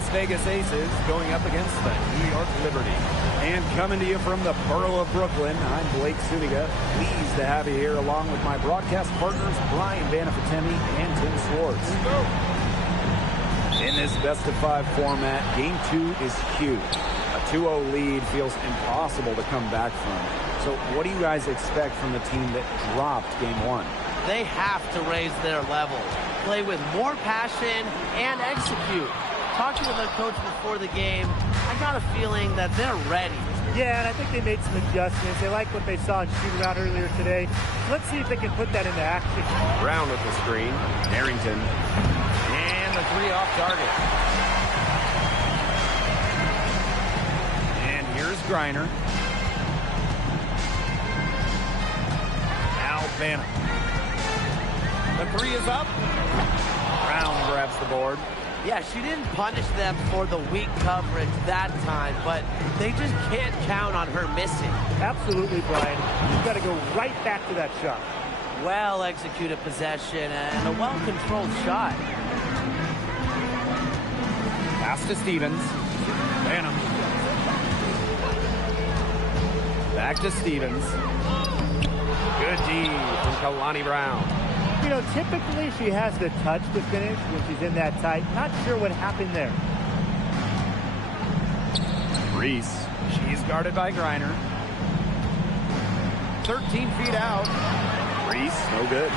Las Vegas Aces going up against the New York Liberty. And coming to you from the borough of Brooklyn, I'm Blake Suniga. Pleased to have you here along with my broadcast partners, Brian Banafatemi and Tim Swartz. In this best-of-5 format, Game 2 is huge. A 2-0 lead feels impossible to come back from. So what do you guys expect from the team that dropped Game 1? They have to raise their level, play with more passion, and execute. Talking to their coach before the game, I got a feeling that they're ready. Yeah, and I think they made some adjustments. They like what they saw in shoot-around earlier today. Let's see if they can put that into action. Brown with the screen. Harrington. And the three off target. And here's Griner. Now Banner. The three is up. Brown grabs the board. Yeah, she didn't punish them for the weak coverage that time, but they just can't count on her missing. Absolutely, Brian. You've got to go right back to that shot. Well-executed possession and a well-controlled shot. Pass to Stevens. Banham. Back to Stevens. Good D from Kalani Brown. You know, typically she has the touch to finish when she's in that tight. Not sure what happened there. Reese. She's guarded by Griner. 13 feet out. Reese, no good.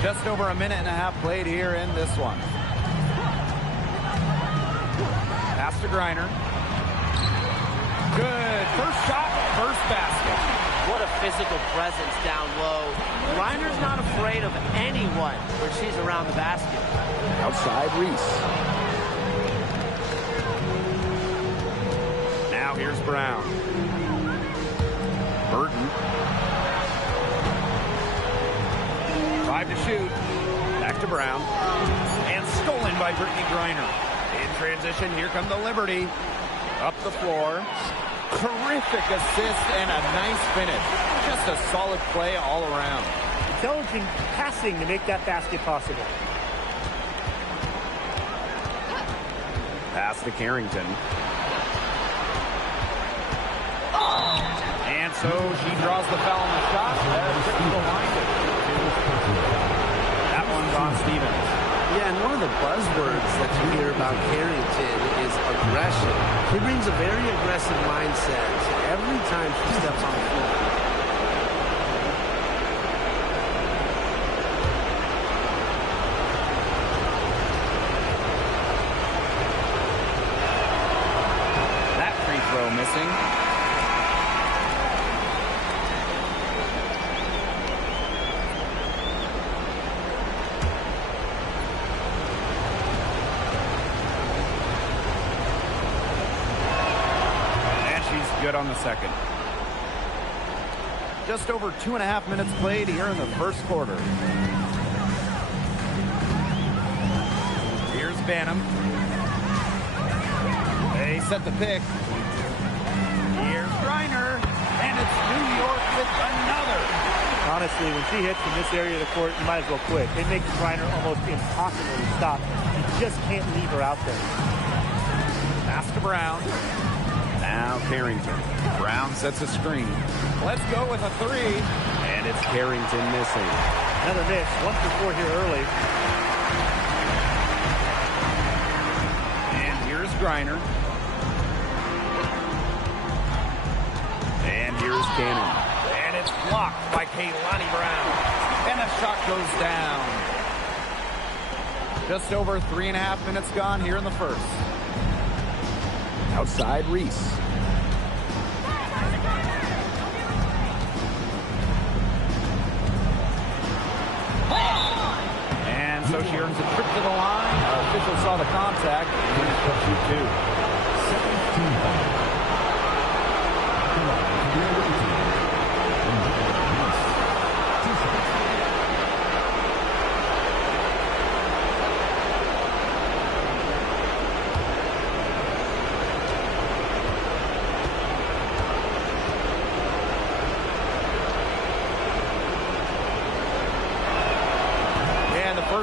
Just over a minute and a half played here in this one. Pass to Griner. Good. First shot, first basket. What a physical presence down low. Griner's not afraid of anyone when she's around the basket. Outside Reese. Now here's Brown. Burton. 5 to shoot. Back to Brown. And stolen by Brittany Griner. In transition, here come the Liberty. Up the floor. Terrific assist and a nice finish. Just a solid play all around. Intelligent passing to make that basket possible. Pass to Carrington. And so she draws the foul on the shot. That one's on Stevens. Yeah, and one of the buzzwords that you hear about Carrington is aggression. He brings a very aggressive mindset every time she steps on the floor. That free throw missing. Good on the second. Just over 2.5 minutes played here in the first quarter. Here's Banham. They set the pick. Here's Griner. And it's New York with another. Honestly, when she hits in this area of the court, you might as well quit. It makes Griner almost impossible to stop. You just can't leave her out there. Pass to Brown. Now Carrington. Brown sets a screen. Let's go with a three. And it's Carrington missing. Another miss. 1 for 4 here early. And here's Griner. And here's Cannon. And it's blocked by Kalani Brown. And the shot goes down. Just over 3.5 minutes gone here in the first. Outside Reese. And so she earns a trip to the line. Our official saw the contact. And she'll shoot two. 17.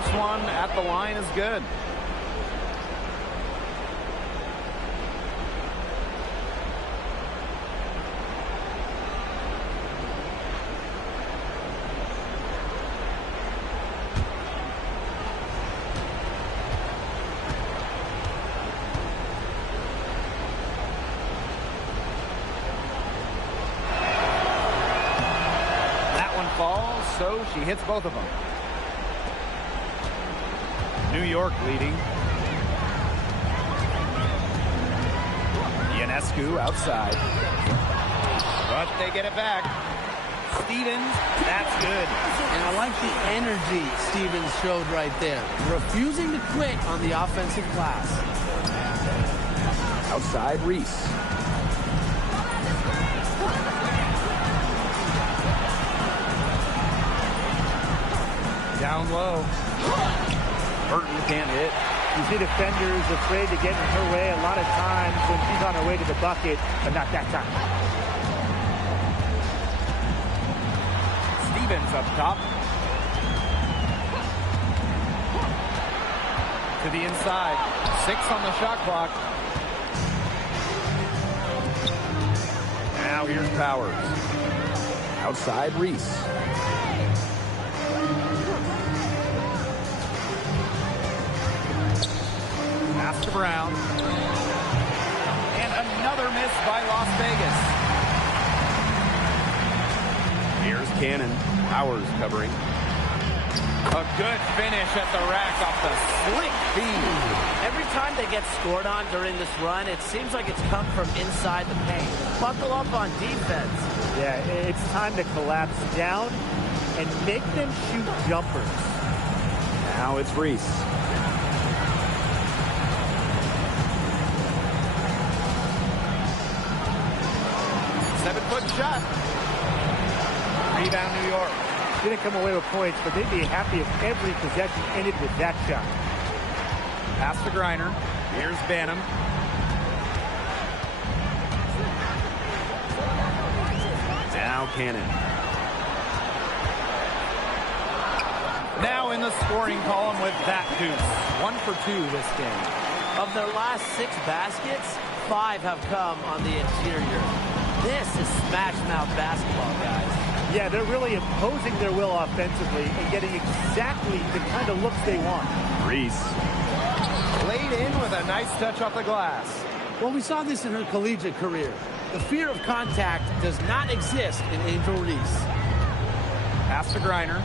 This one at the line is good. Falls, so she hits both of them. New York leading. Ionescu outside. But they get it back. Stevens, that's good. And I like the energy Stevens showed right there. Refusing to quit on the offensive glass. Outside Reese. Down low. Burton can't hit. You see defenders afraid to get in her way a lot of times when she's on her way to the bucket, but not that time. Stevens up top. To the inside. 6 on the shot clock. Now here's Powers. Outside Reese. Pass to Brown. And another miss by Las Vegas. Here's Cannon. Powers covering. A good finish at the rack off the slick feed. Every time they get scored on during this run, it seems like it's come from inside the paint. Buckle up on defense. Yeah, it's time to collapse down and make them shoot jumpers. Now it's Reese. Seven-foot shot. Rebound, New York. Didn't come away with points, but they'd be happy if every possession ended with that shot. Pass to Griner. Here's Banham. Now Cannon. Now in the scoring column with that deuce. 1 for 2 this game. Of their last 6 baskets, 5 have come on the interior. This is smash-mouth basketball, guys. Yeah, they're really imposing their will offensively and getting exactly the kind of looks they want. Reese. Laid in with a nice touch off the glass. Well, we saw this in her collegiate career. The fear of contact does not exist in Angel Reese. Pass to Griner.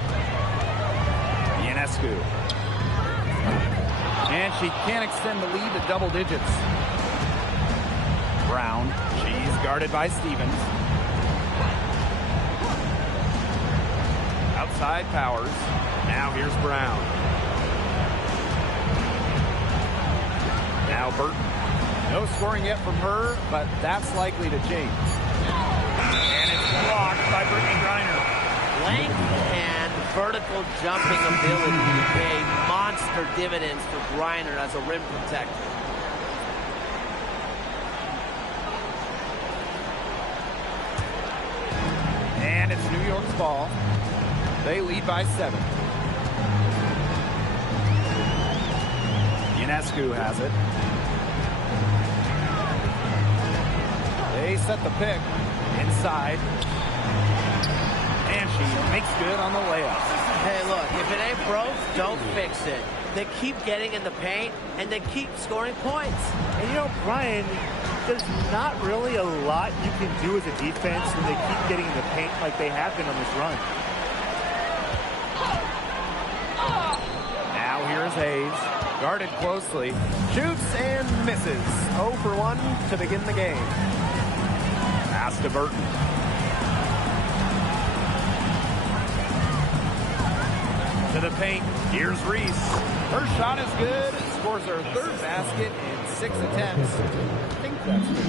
Ionescu. And she can't extend the lead to double digits. Brown. She's guarded by Stevens. Outside Powers. Now here's Brown. Now Burton. No scoring yet from her, but that's likely to change. And it's blocked by Brittany Griner. Length and vertical jumping ability paid monster dividends for Griner as a rim protector. And it's New York's ball. They lead by 7. Ionescu has it. They set the pick inside. And she makes good on the layup. Hey, look, if it ain't broke, don't fix it. They keep getting in the paint, and they keep scoring points. And you know, Brian, there's not really a lot you can do as a defense when they keep getting in the paint like they have been on this run. Now here's Hayes. Guarded closely. Shoots and misses. 0 for 1 to begin the game. Pass to Burton. To the paint. Here's Reese. Her shot is good. Scores her 3rd basket in 6 attempts. I think that's good.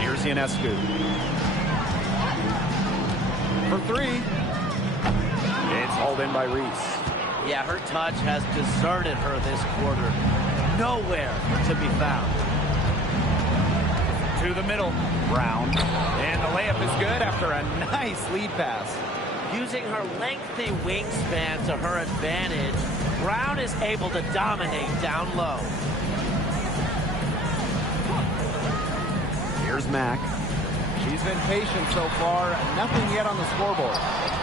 Here's Ionescu. For 3. It's hauled in by Reese. Yeah, her touch has deserted her this quarter. Nowhere to be found. To the middle. Brown. And the layup is good after a nice lead pass. Using her lengthy wingspan to her advantage, Brown is able to dominate down low. Here's Mack. She's been patient so far. Nothing yet on the scoreboard.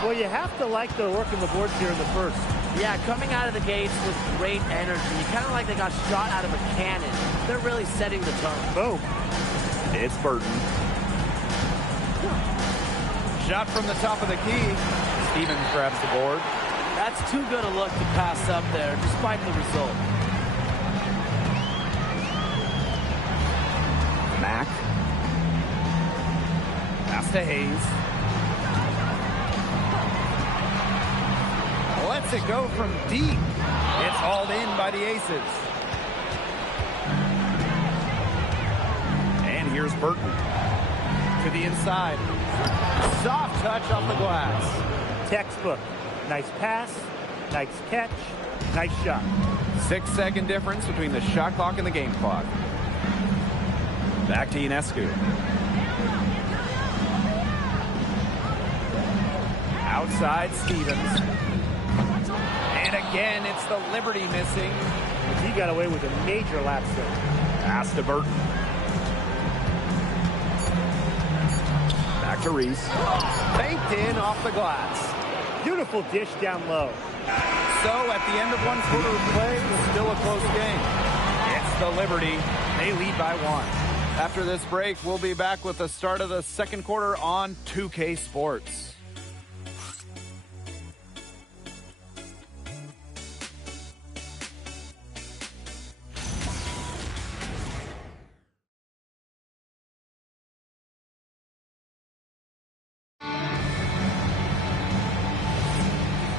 Well, you have to like their work in the boards here in the first. Yeah, coming out of the gates with great energy. Kind of like they got shot out of a cannon. They're really setting the tone. Boom. It's Burton. Shot from the top of the key. Stevens grabs the board. That's too good a look to pass up there, despite the result. Mack. Pass to Hayes. Lets it go from deep. It's hauled in by the Aces. And here's Burton. To the inside. Soft touch off the glass. Textbook. Nice pass, nice catch, nice shot. 6-second difference between the shot clock and the game clock. Back to Ionescu. Outside Stevens. And again, it's the Liberty missing. He got away with a major lapse there. Pass to Burton. Back to Reese. Banked in off the glass. Beautiful dish down low. So at the end of one quarter of play, it's still a close game. It's the Liberty. They lead by 1. After this break, we'll be back with the start of the second quarter on 2K Sports.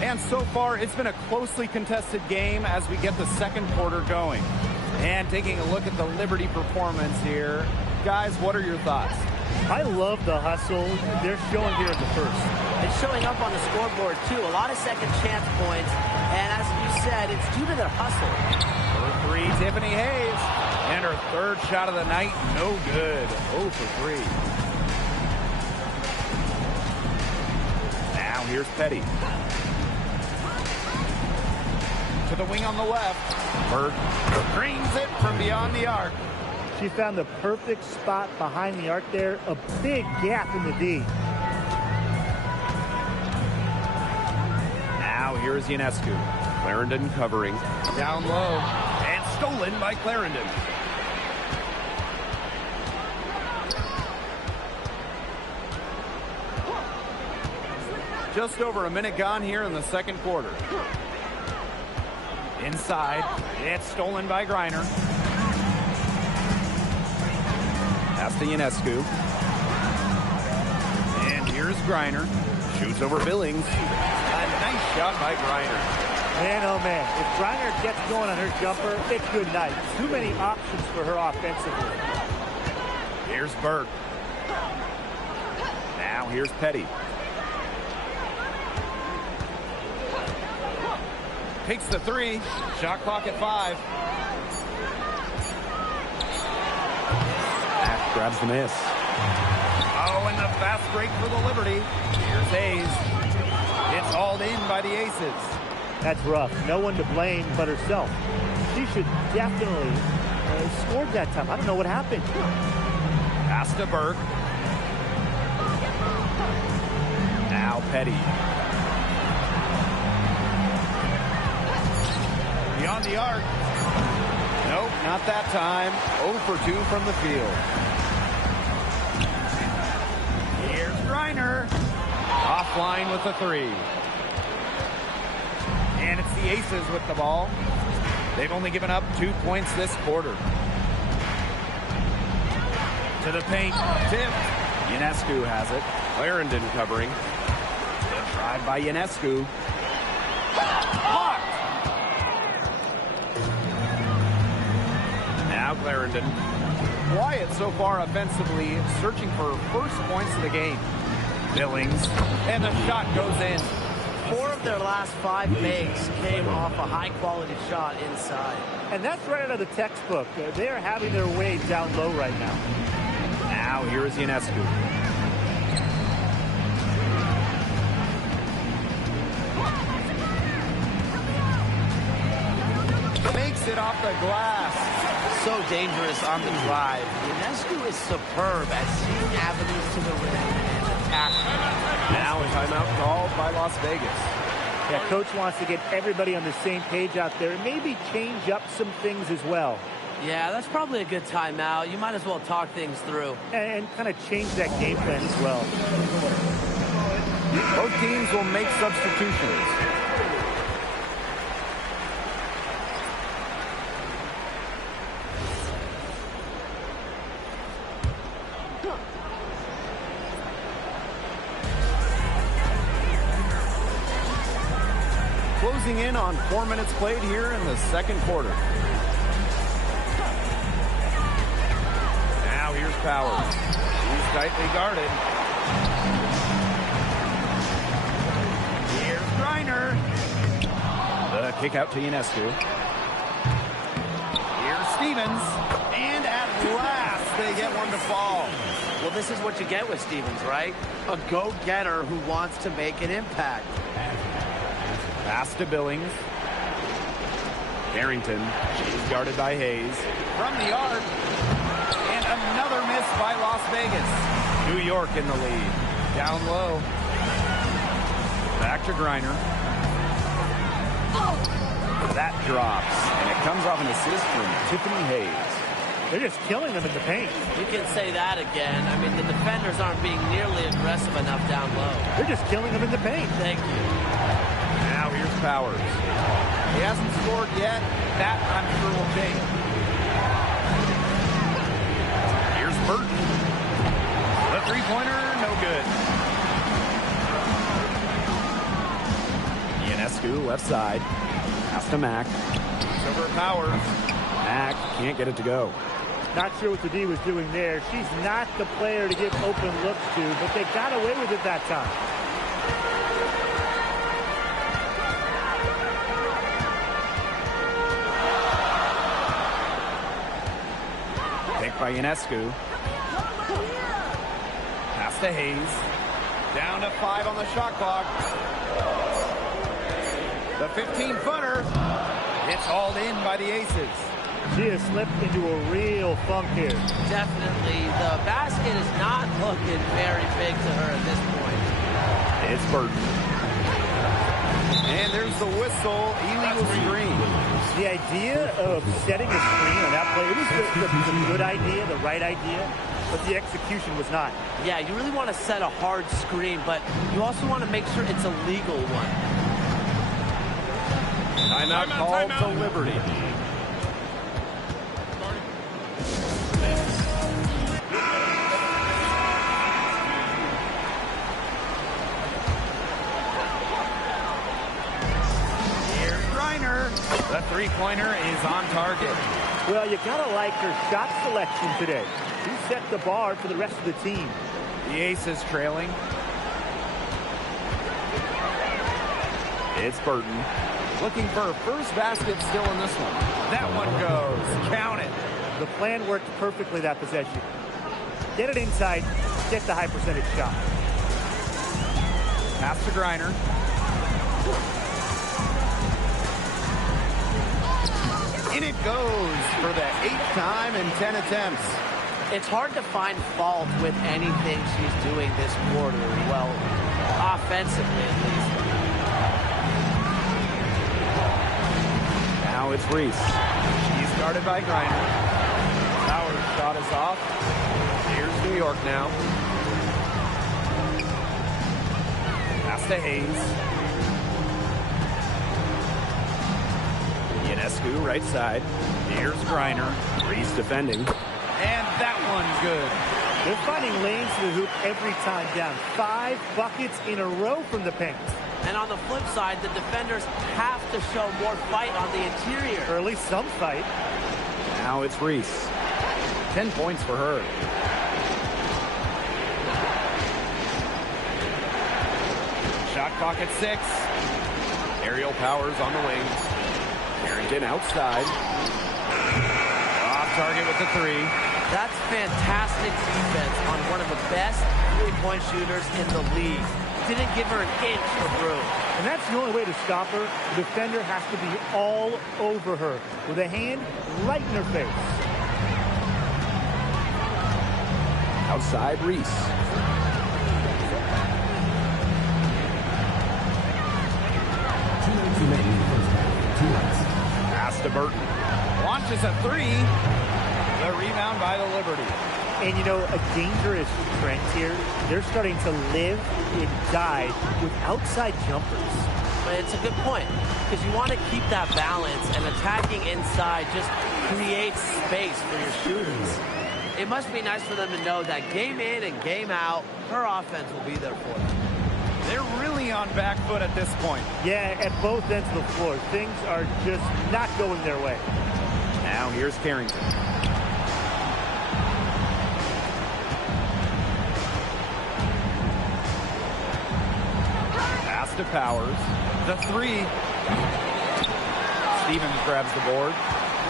And so far, it's been a closely contested game as we get the second quarter going. And taking a look at the Liberty performance here. Guys, what are your thoughts? I love the hustle they're showing here in the first. It's showing up on the scoreboard, too. A lot of second chance points. And as you said, it's due to their hustle. For 3, Tiffany Hayes. And her third shot of the night, no good. 0 for 3. Now here's Petty. To the wing on the left. Bird screens it from beyond the arc. She found the perfect spot behind the arc there. A big gap in the D. Now here's Ionescu. Clarendon covering. Down low. And stolen by Clarendon. Just over a minute gone here in the second quarter. Inside, it's stolen by Griner. Pass to Ionescu. And here's Griner. Shoots over Billings. A nice shot by Griner. Man, oh man, if Griner gets going on her jumper, it's good night. Too many options for her offensively. Here's Burke. Now here's Petty. Takes the 3. Shot clock at 5. Mack grabs the miss. Oh, and the fast break for the Liberty. Here's Hayes. It's hauled in by the Aces. That's rough. No one to blame but herself. She should definitely have scored that time. I don't know what happened. Pass to Burke. Now Petty. Beyond the arc. Nope, not that time. 0 for 2 from the field. Here's Griner. Offline with the 3. And it's the Aces with the ball. They've only given up 2 points this quarter. To the paint. Tipped. Ionescu has it. Clarendon covering. Good drive by Ionescu. Blocked. Now Clarendon. Quiet so far offensively, searching for first points of the game. Billings. And the shot goes in. 4 of their last 5 makes came off a high-quality shot inside. And that's right out of the textbook. They're having their way down low right now. Now here's Ionescu. it off the glass. So dangerous on the drive. Ionescu is superb at seeing avenues to the rim and attacking. Now a timeout called by Las Vegas. Yeah, coach wants to get everybody on the same page out there and maybe change up some things as well. Yeah, that's probably a good timeout. You might as well talk things through. And kind of change that game plan as well. Both teams will make substitutions. Closing in on 4 minutes played here in the second quarter. Now here's Powers. He's tightly guarded. Here's Griner. The kick out to Ionescu. Here's Stevens. And at last they get one to fall. Well, this is what you get with Stevens, right? A go-getter who wants to make an impact. Pass to Billings. Harrington. She's guarded by Hayes. From the arc. And another miss by Las Vegas. New York in the lead. Down low. Back to Griner. That drops. And it comes off an assist from Tiffany Hayes. They're just killing them in the paint. You can say that again. I mean, the defenders aren't being nearly aggressive enough down low. They're just killing them in the paint. Thank you. Now here's Powers. He hasn't scored yet. That, I'm sure, will change. Here's Burton. The three-pointer, no good. Ionescu, left side. Pass to Mack. It's over Powers. Mack can't get it to go. Not sure what the D was doing there. She's not the player to give open looks to, but they got away with it that time. Picked by Ionescu. Pass to Hayes. Down to 5 on the shot clock. The 15-footer. It's hauled in by the Aces. She has slipped into a real funk here. Definitely. The basket is not looking very big to her at this point. It's Burton. And there's the whistle. Illegal screen. The idea of setting a screen on that play, it was the good idea, the right idea, but the execution was not. Yeah, you really want to set a hard screen, but you also want to make sure it's a legal one. Timeout called to Liberty. The three-pointer is on target. Well, you gotta like her shot selection today. She set the bar for the rest of the team. The Aces trailing. It's Burton. Looking for a first basket still in this one. That one goes. Count it. The plan worked perfectly that possession. Get it inside, get the high percentage shot. Pass to Griner. In it goes for the 8th time in 10 attempts. It's hard to find fault with anything she's doing this quarter. Well, offensively at least. Now it's Reese. She's guarded by Griner. Powers' shot is off. Here's New York now. Pass to Hayes. Ionescu, right side. Here's Griner. Reese defending. And that one good. They're finding lanes to the hoop every time down. 5 buckets in a row from the paint. And on the flip side, the defenders have to show more fight on the interior. Or at least some fight. Now it's Reese. 10 points for her. Shot clock at 6. Aerial Powers on the wing. Harrington outside. Off target with the 3. That's fantastic defense on one of the best three-point shooters in the league. didn't give her an inch of room. And that's the only way to stop her. The defender has to be all over her with a hand right in her face. Outside Reese. Pass to Burton. Launches a three. The rebound by the Liberty. And, you know, a dangerous trend here. They're starting to live and die with outside jumpers. But it's a good point, because you want to keep that balance, and attacking inside just creates space for your shooters. It must be nice for them to know that game in and game out, her offense will be there for them. They're really on back foot at this point. Yeah, at both ends of the floor. Things are just not going their way. Now here's Carrington. Pass to Powers. The three. Stevens grabs the board.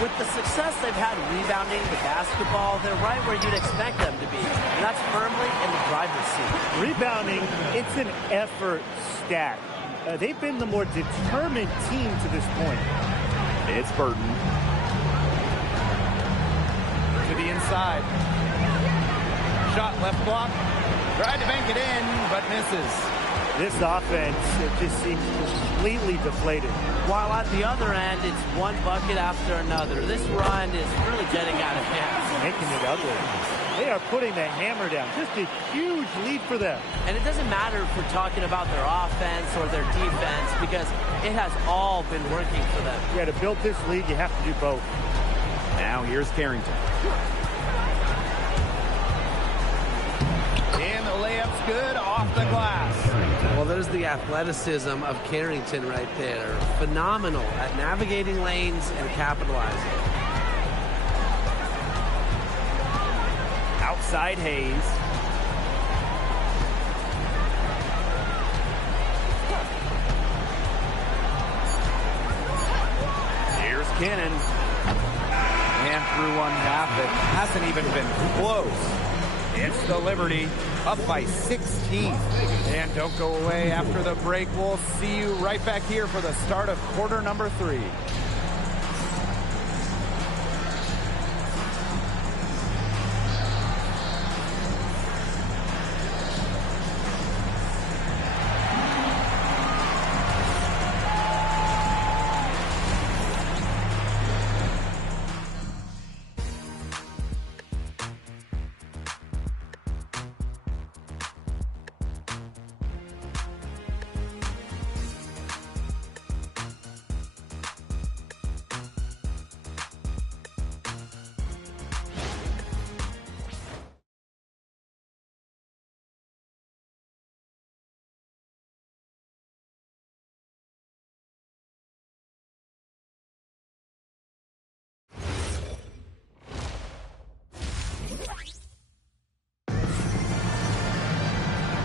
With the success they've had rebounding the basketball, they're right where you'd expect them to be. And that's firmly in the driver's seat. Rebounding, it's an effort stat. They've been the more determined team to this point. It's Burton. To the inside. Shot left block. Tried to bank it in, but misses. This offense, it just seems completely deflated. While at the other end, it's one bucket after another. This run is really getting out of hand. Making it ugly. They are putting the hammer down. Just a huge lead for them. And it doesn't matter if we're talking about their offense or their defense, because it has all been working for them. Yeah, to build this lead, you have to do both. Now here's Carrington. And the layup's good off the glass. Well, there's the athleticism of Carrington right there. Phenomenal at navigating lanes and capitalizing. Outside Hayes. Here's Cannon. And through one half, it hasn't even been close. It's the Liberty, up by 16. And don't go away after the break. We'll see you right back here for the start of quarter number 3.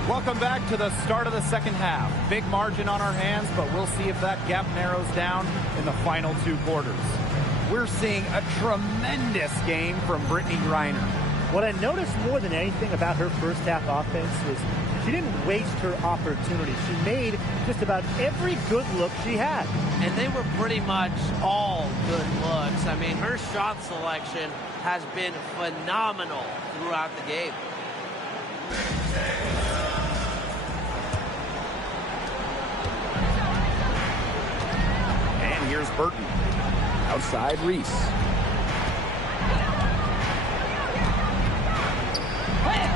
Welcome back to the start of the second half. Big margin on our hands, but we'll see if that gap narrows down in the final 2 quarters. We're seeing a tremendous game from Brittany Griner. What I noticed more than anything about her first half offense is she didn't waste her opportunity. She made just about every good look she had. And they were pretty much all good looks. I mean, her shot selection has been phenomenal throughout the game. And here's Burton. Outside Reese. And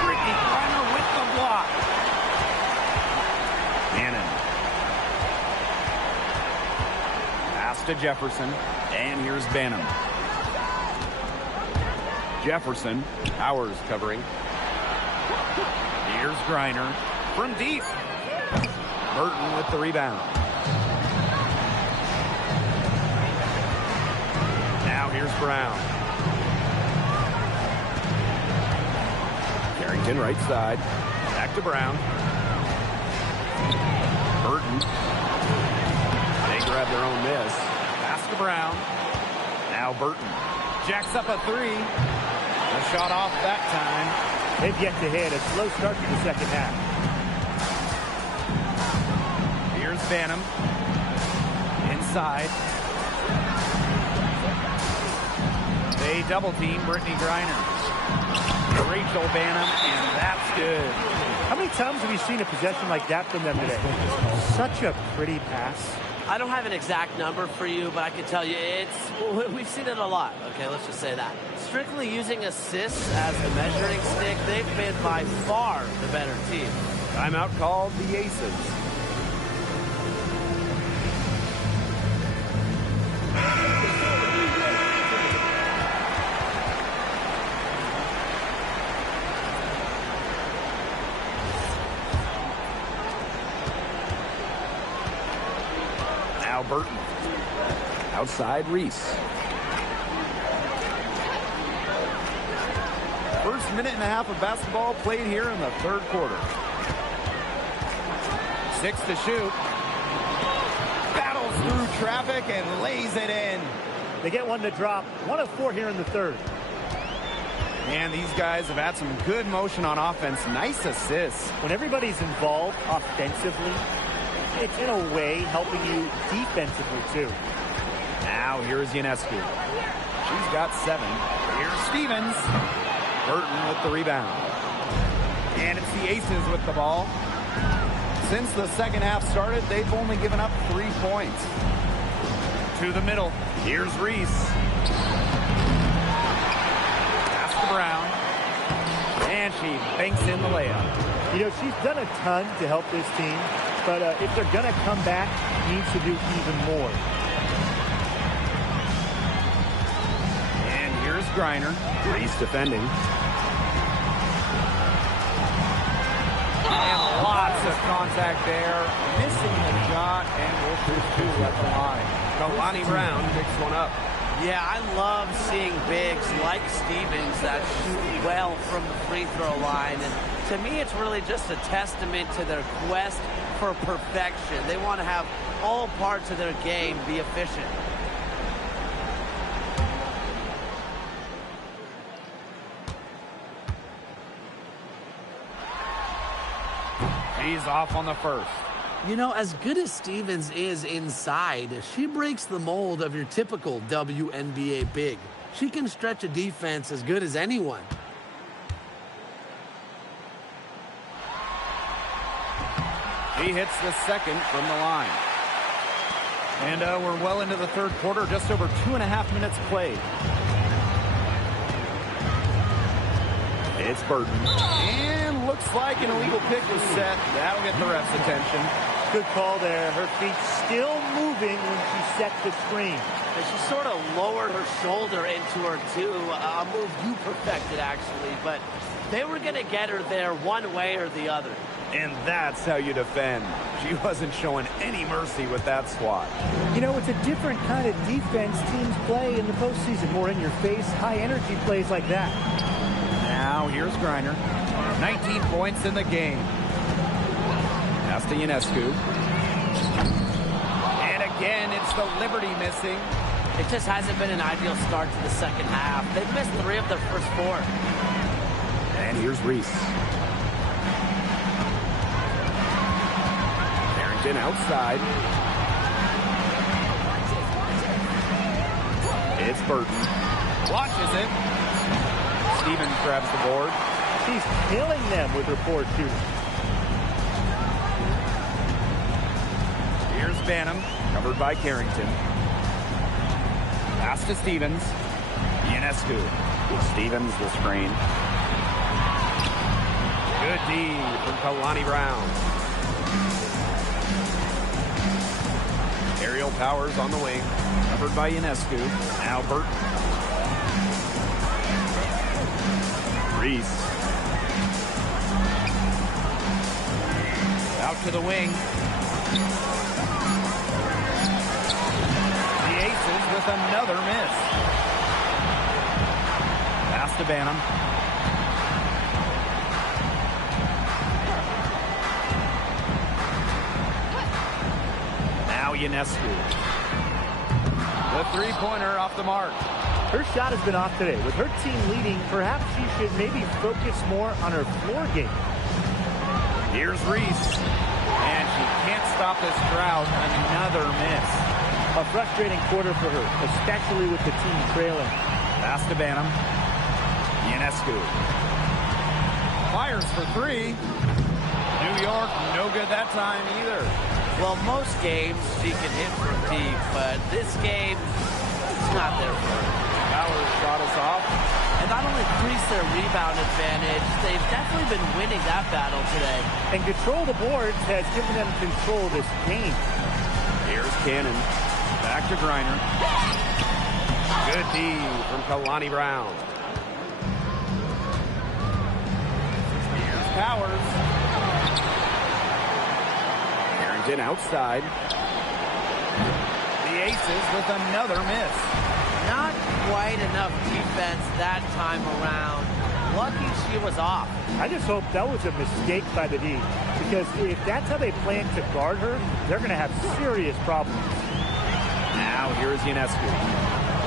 Brittany Griner with the block. Cannon. Pass to Jefferson. And here's Banham. Jefferson. Powers covering. Here's Griner from deep. Burton with the rebound. Now here's Brown. Carrington right side. Back to Brown. Burton. They grab their own miss. Pass to Brown. Now Burton. Jacks up a 3. A shot off that time. They've yet to hit a slow start to the second half. Banham. Inside. They double team Brittany Griner. Rachel Banham, and that's good. How many times have you seen a possession like that from them today? Such a pretty pass. I don't have an exact number for you, but I can tell you we've seen it a lot. Okay, let's just say that. Strictly using assists as the measuring stick, they've been by far the better team. Timeout called the Aces. Now Burton. Outside Reese. First minute and a half of basketball played here in the third quarter. 6 to shoot. Battles through traffic and lays it in. They get one to drop. 1 of 4 here in the third. And these guys have had some good motion on offense. Nice assists. When everybody's involved offensively, it's in a way helping you defensively too. Now here's Ionescu. She's got 7. Here's Stevens. Burton with the rebound. And it's the Aces with the ball. Since the second half started, they've only given up 3 points. To the middle. Here's Reese. Pass to Brown. And she banks in the layup. You know, she's done a ton to help this team, but if they're going to come back, needs to do even more. And here's Griner. Reese defending. And lots of contact there. Missing the shot, and we'll shoot 2 at the line. Kalani Brown picks one up. Yeah, I love seeing bigs like Stevens that shoot well from the free throw line. And to me, it's really just a testament to their quest for perfection. They want to have all parts of their game be efficient. He's off on the first. You know, as good as Stevens is inside, she breaks the mold of your typical WNBA big. She can stretch a defense as good as anyone. He hits the second from the line. And we're well into the third quarter, just over 2.5 minutes played. It's Burton. And looks like an illegal pick was set. That'll get the ref's attention. Good call there. Her feet still moving when she set the screen. And she sort of lowered her shoulder into her, too. A move you perfected, actually. But they were going to get her there one way or the other. And that's how you defend. She wasn't showing any mercy with that swat. You know, it's a different kind of defense teams play in the postseason. More in-your-face, high-energy plays like that. Now here's Griner. 19 points in the game. Pass to Ionescu. And again, it's the Liberty missing. It just hasn't been an ideal start to the second half. They've missed 3 of their first 4. And here's Reese. Harrington outside. It's Burton. Watches it. Stevens grabs the board. She's killing them with her forward shooting. Here's Banham, covered by Carrington. Pass to Stevens. Ionescu. Stevens the screen. Good D from Kalani Brown. Aerial Powers on the wing, covered by Ionescu. Now Burton. Reese. Out to the wing. The Aces with another miss. Pass to Banham. Now Ionescu. The three-pointer off the mark. Her shot has been off today. With her team leading, perhaps she should maybe focus more on her floor game. Here's Reese. And she can't stop this drought. Another miss. A frustrating quarter for her, especially with the team trailing. Pass to Banham. Ionescu. Fires for three. New York, no good that time either. Well, most games she can hit from deep, but this game, it's not there for her. Powers shot us off. And not only increase their rebound advantage, they've definitely been winning that battle today. And control the boards has given them control of this game. Here's Cannon. Back to Griner. Good D from Kalani Brown. Here's Powers. Harrington outside. The Aces with another miss. Not quite enough defense that time around. Lucky she was off. I just hope that was a mistake by the D, because if that's how they plan to guard her, they're going to have serious problems. Now here's Ionescu.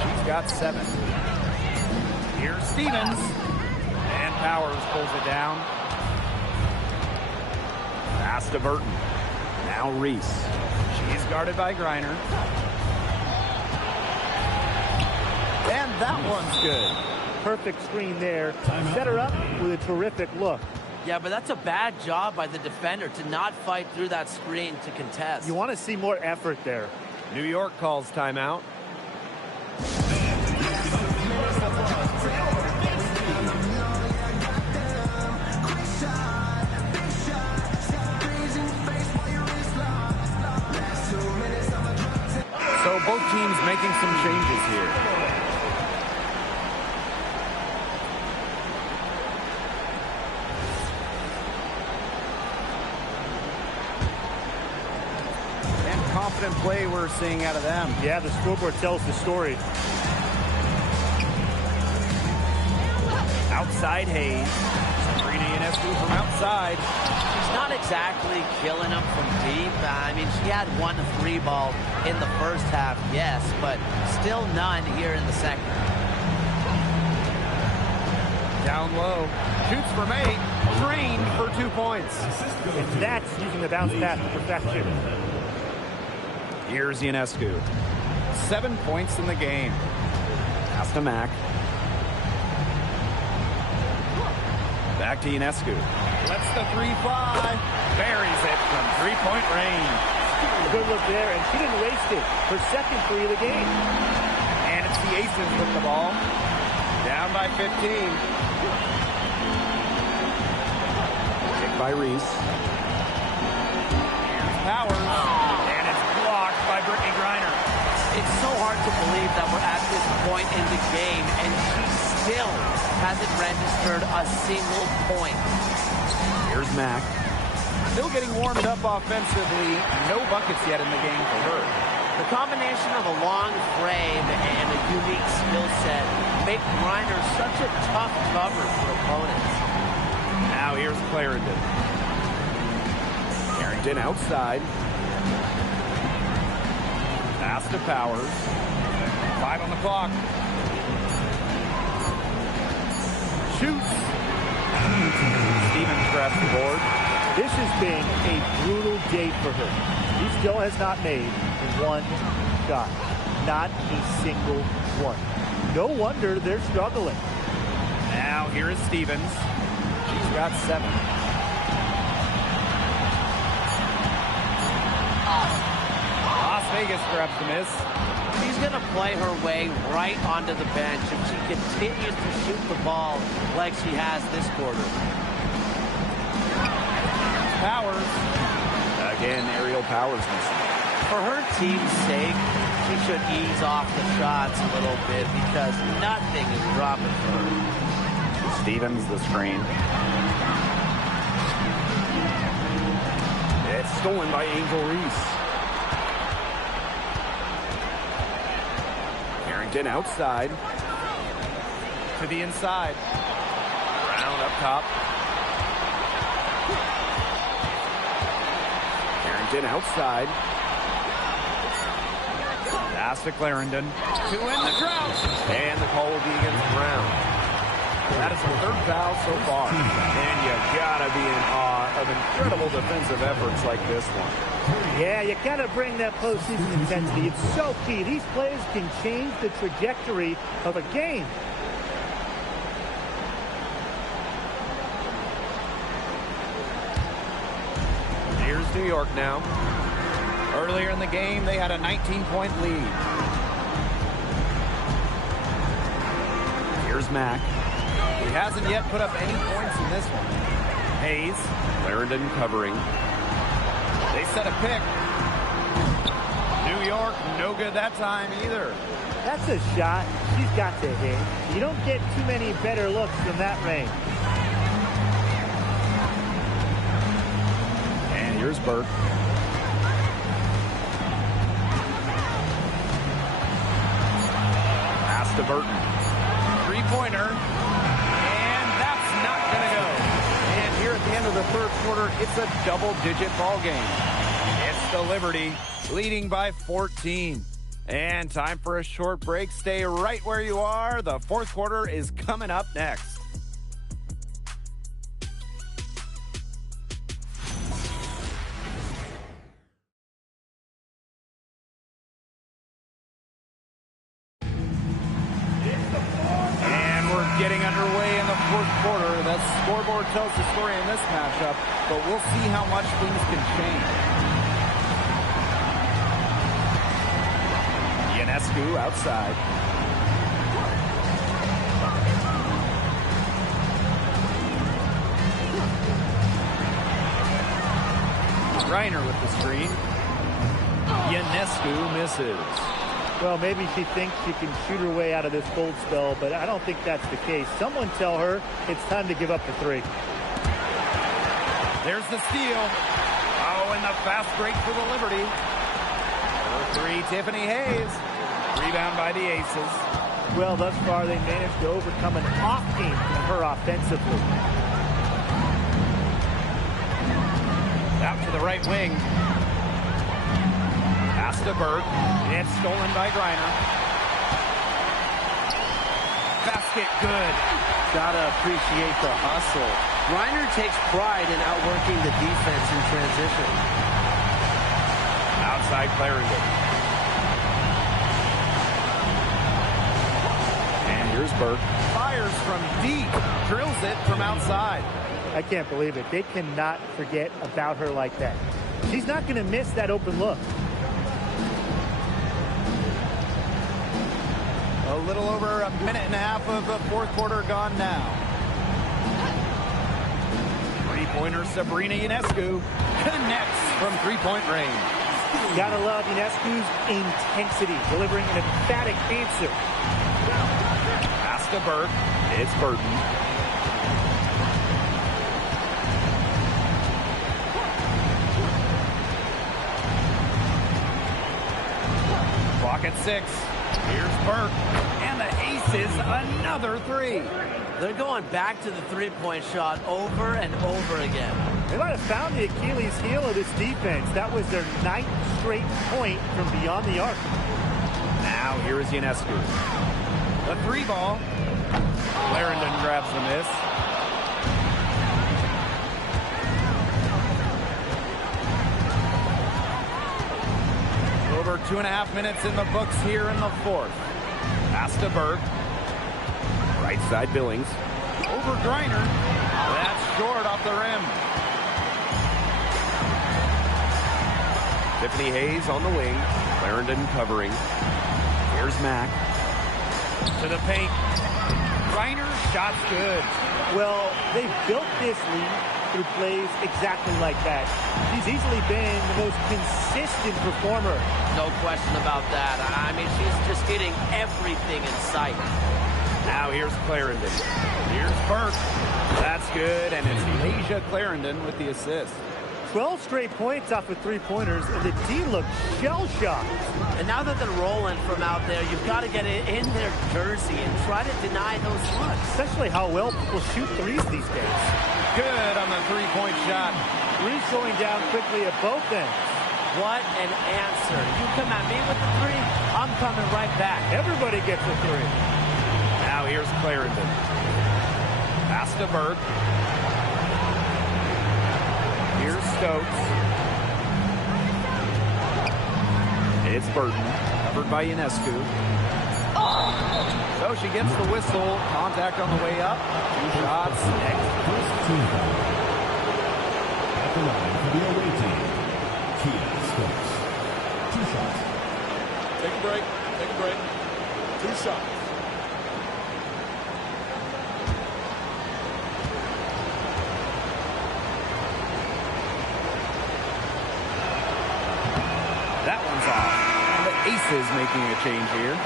She's got 7. Here's Stevens. And Powers pulls it down. Pass to Burton. Now Reese. She's guarded by Griner. And that one's good. Perfect screen there. Set her up with a terrific look. Yeah, but that's a bad job by the defender to not fight through that screen to contest. You want to see more effort there. New York calls timeout. So both teams making some changes here. Confident play we're seeing out of them. Yeah, the scoreboard tells the story. Outside Hayes. Sabrina Ionescu from outside. She's not exactly killing them from deep. I mean, she had 1 free ball in the first half, yes, but still none here in the second. Down low. Shoots from 8. Drained for 2 points. And that's using the bounce pass to perfection. Here's Ionescu. 7 points in the game. Pass to Mack. Back to Ionescu. Lets the 3 fly. Buries it from 3-point range. Good look there, and she didn't waste it. Her second 3 of the game. And it's the Aces with the ball. Down by 15. Kick by Reese. Here's Powers. And it's blocked by Brittany Griner. It's so hard to believe that we're at this point in the game, and she still hasn't registered a single point. Here's Mack. Still getting warmed up offensively. No buckets yet in the game for her. The combination of a long frame and a unique skill set make Griner such a tough cover for opponents. Now here's Clarendon. Clarendon outside. Pass to Powers. 5 on the clock. Shoots. Stevens grabs the board. This has been a brutal day for her. She still has not made 1 shot. Not a single one. No wonder they're struggling. Now here is Stevens. She's got 7. Las Vegas grabs the miss. She's going to play her way right onto the bench if she continues to shoot the ball like she has this quarter. Powers. Again, Ariel Powers missing. For her team's sake, she should ease off the shots a little bit because nothing is dropping for her. Stevens, the screen. It's stolen by Angel Reese. Harrington outside. To the inside. Brown up top. Harrington outside. Pass to Clarendon. 2 in the drought. And the call will be against Brown. That is the third foul so far. And you gotta be in awe of incredible defensive efforts like this one. Yeah, you gotta bring that postseason intensity. It's so key. These plays can change the trajectory of a game. Here's New York now. Earlier in the game, they had a 19-point lead. Here's Mack. He hasn't yet put up any points in this one. Hayes, Clarendon covering. They set a pick. New York, no good that time either. That's a shot she's got to hit. You don't get too many better looks from that range. And here's Burke. Pass to Burton. Three-pointer. And that's not going to go. And here at the end of the third quarter, it's a double-digit ball game. It's the Liberty leading by 14. And time for a short break. Stay right where you are. The fourth quarter is coming up next. Getting underway in the fourth quarter. That scoreboard tells the story in this matchup, but we'll see how much things can change. Ionescu outside. Reiner with the screen. Ionescu misses. Well, maybe she thinks she can shoot her way out of this cold spell, but I don't think that's the case. Someone tell her it's time to give up the three. There's the steal. Oh, and the fast break for the Liberty. For three, Tiffany Hayes. Rebound by the Aces. Well, thus far they managed to overcome an off game from her offensively. Out to the right wing. Pass to Burke. It's stolen by Griner. Basket good. Gotta appreciate the hustle. Griner takes pride in outworking the defense in transition. Outside Clarendon. And here's Burke. Fires from deep. Drills it from outside. I can't believe it. They cannot forget about her like that. She's not going to miss that open look. A little over a minute and a half of the fourth quarter gone now. Three-pointer Sabrina Ionescu connects from three-point range. Gotta love Ionescu's intensity, delivering an emphatic answer. Pass to Burke. It's Burton. Clock at 6. Here's Burke, and the Aces another three. They're going back to the three-point shot over and over again. They might have found the Achilles heel of this defense. That was their 9th straight point from beyond the arc. Now here is Ionescu. The three ball. Clarendon grabs the miss. Over 2.5 minutes in the books here in the fourth. Pass to Burke. Right side Billings. Over Griner. That's short off the rim. Tiffany Hayes on the wing. Clarendon covering. Here's Mack. To the paint. Griner, shot's good. Well, they built this lead through plays exactly like that. She's easily been the most consistent performer. No question about that. I mean, she's just hitting everything in sight. Now here's Clarendon. Here's Burke. That's good, and it's Asia Clarendon with the assist. 12 straight points off of three-pointers, and the D looks shell-shocked. And now that they're rolling from out there, you've got to get it in their jersey and try to deny those looks. Especially how well people shoot threes these days. Good on the three-point shot. Threes going down quickly at both ends. What an answer. You come at me with the three, I'm coming right back. Everybody gets a three. Now here's Clarendon. Pass to Burke. Here's Stokes. It's Burton, covered by Ionescu. So she gets the whistle. Contact on the way up. 2 shots. First team foul. At the line for the away team, Kia Stokes. 2 shots. Take a break. Take a break. 2 shots. That one's off. And the Aces making a change here.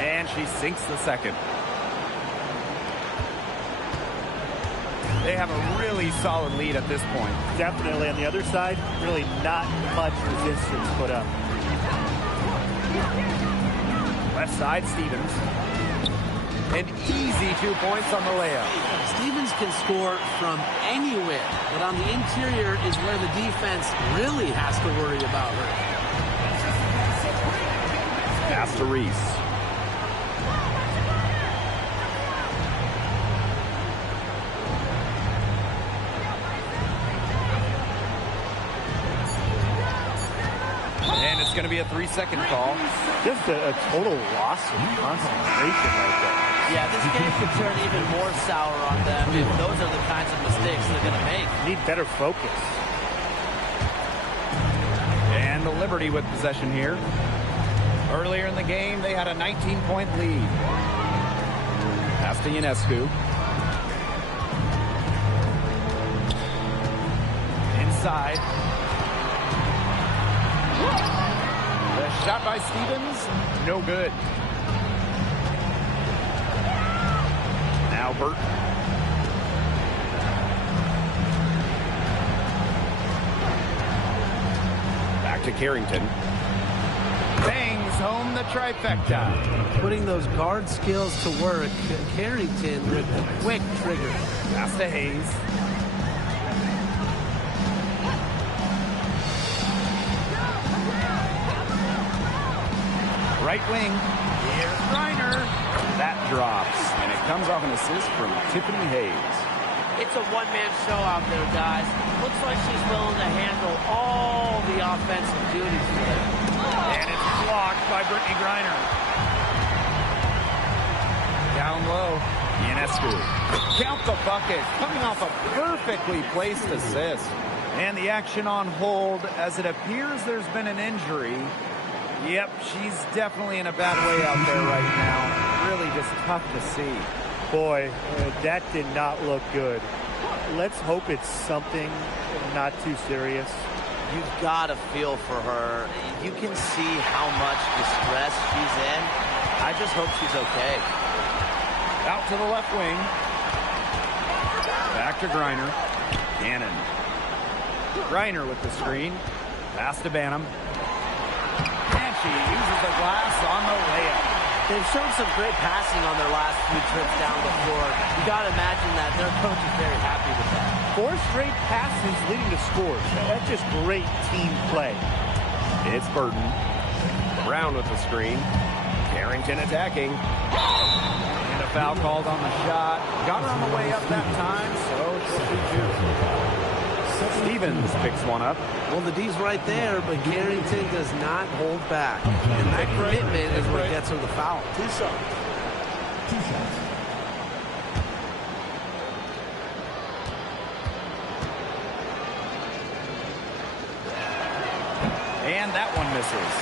And she sinks the second. They have a really solid lead at this point. Definitely on the other side, really not much resistance put up. Left side, Stevens. An easy 2 points on the layup. Stevens can score from anywhere, but on the interior is where the defense really has to worry about her. Pass to Reese. And it's going to be a 3-second call. Just a total loss of concentration right there. Yeah, this game could turn even more sour on them if those are the kinds of mistakes they're going to make. Need better focus. And the Liberty with possession here. Earlier in the game, they had a 19-point lead. Pass to Ionescu. Inside. The shot by Stevens, no good. Now Burton. Back to Carrington. Bangs home the trifecta. Putting those guard skills to work, Carrington with a quick trigger. Pass to Hayes. Right wing. Here's Reiner. That drops, and it comes off an assist from Tiffany Hayes. It's a one-man show out there, guys. Looks like she's willing to handle all the offensive duties today. And it's blocked by Brittany Griner. Down low. Ionescu. Count the bucket. Coming off a perfectly placed assist. And the action on hold as it appears there's been an injury. Yep, she's definitely in a bad way out there right now. Really just tough to see. Boy, that did not look good. Let's hope it's something not too serious. You've got to feel for her. You can see how much distress she's in. I just hope she's okay. Out to the left wing. Back to Griner. Gannon. Griner with the screen. Pass to Banham. And she uses the glass on the layup. They've shown some great passing on their last few trips down the floor. You got to imagine that their coach is very happy with that. 4 straight passes leading to scores. That's just great team play. It's Burton. Brown with the screen. Carrington attacking. And a foul called on the shot. Got her on the way up that time, so she'll shoot 2. Stevens picks one up. Well, the D's right there, but Carrington does not hold back. And that commitment is what gets her the foul. 2 shots. 2 shots. And that one misses.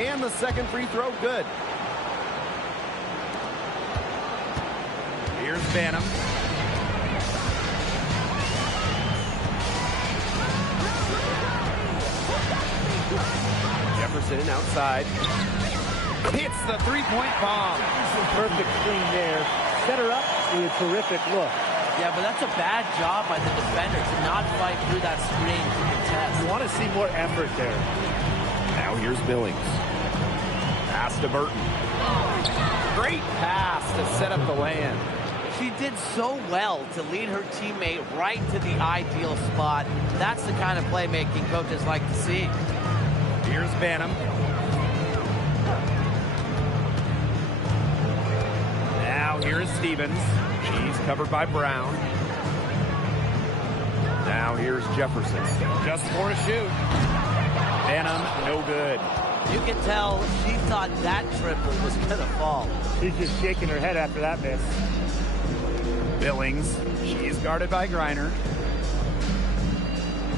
And the second free throw, good. Here's Banham. Jefferson outside. Hits the three-point bomb. Perfect screen there. Set her up with a terrific look. Yeah, but that's a bad job by the defender to not fight through that screen to contest. You want to see more effort there. Now here's Billings. Pass to Burton. Great pass to set up the land. She did so well to lead her teammate right to the ideal spot. That's the kind of playmaking coaches like to see. Here's Banham. Now here's Stevens. She's covered by Brown. Now here's Jefferson. Just for a shoot. Banham, no good. You can tell she thought that triple was going to fall. She's just shaking her head after that miss. Billings. She's guarded by Griner.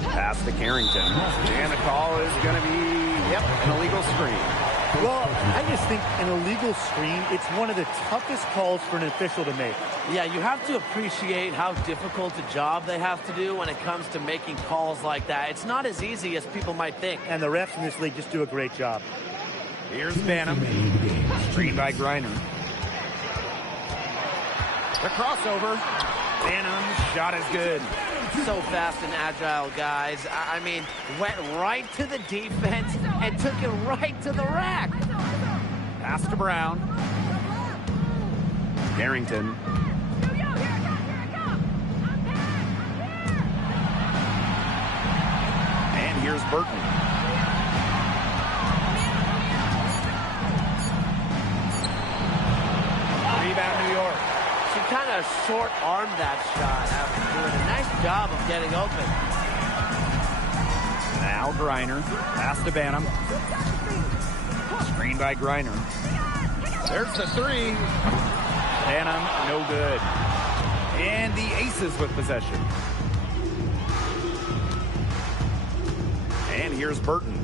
Pass to Carrington. And the call is going to be, an illegal screen. Well, I just think an illegal screen, it's one of the toughest calls for an official to make. Yeah, you have to appreciate how difficult a job they have to do when it comes to making calls like that. It's not as easy as people might think. And the refs in this league just do a great job. Here's Banham. Screen by Griner. The crossover. Banham's shot is good. So fast and agile, guys. I mean, went right to the defense and took it right to the rack. Pass to Brown. Carrington. And here's Burton. Rebound, New York. She kind of short-armed that shot after doing a nice job of getting open. Now Griner. Pass to Banham. Screen by Griner. There's the three. Banham, no good. And the Aces with possession. And here's Burton.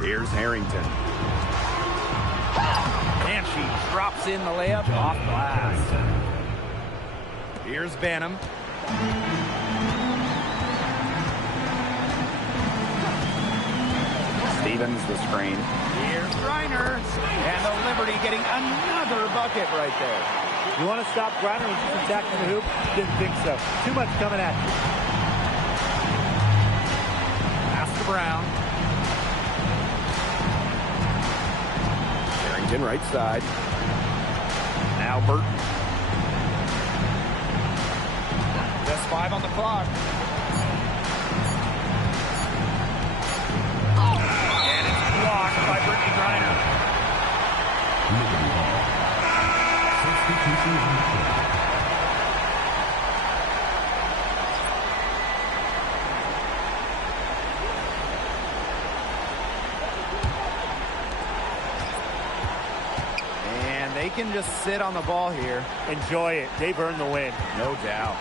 Here's Harrington. And she drops in the layup off glass. Here's Banham. Stevens the screen. Here's Griner. And the Liberty getting another bucket right there. You want to stop Griner when she's attacking the hoop? Didn't think so. Too much coming at you. Pass to Brown. Carrington right side. Now Burton. Just 5 on the clock. And it's blocked by Brittany Griner. And they can just sit on the ball here. Enjoy it. They've earned the win. No doubt.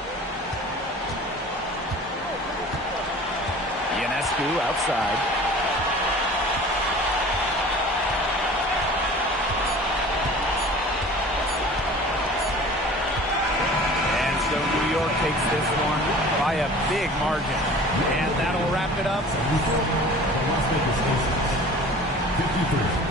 Ionescu outside. And so New York takes this one by a big margin. And that'll wrap it up. Las Vegas Aces, 53.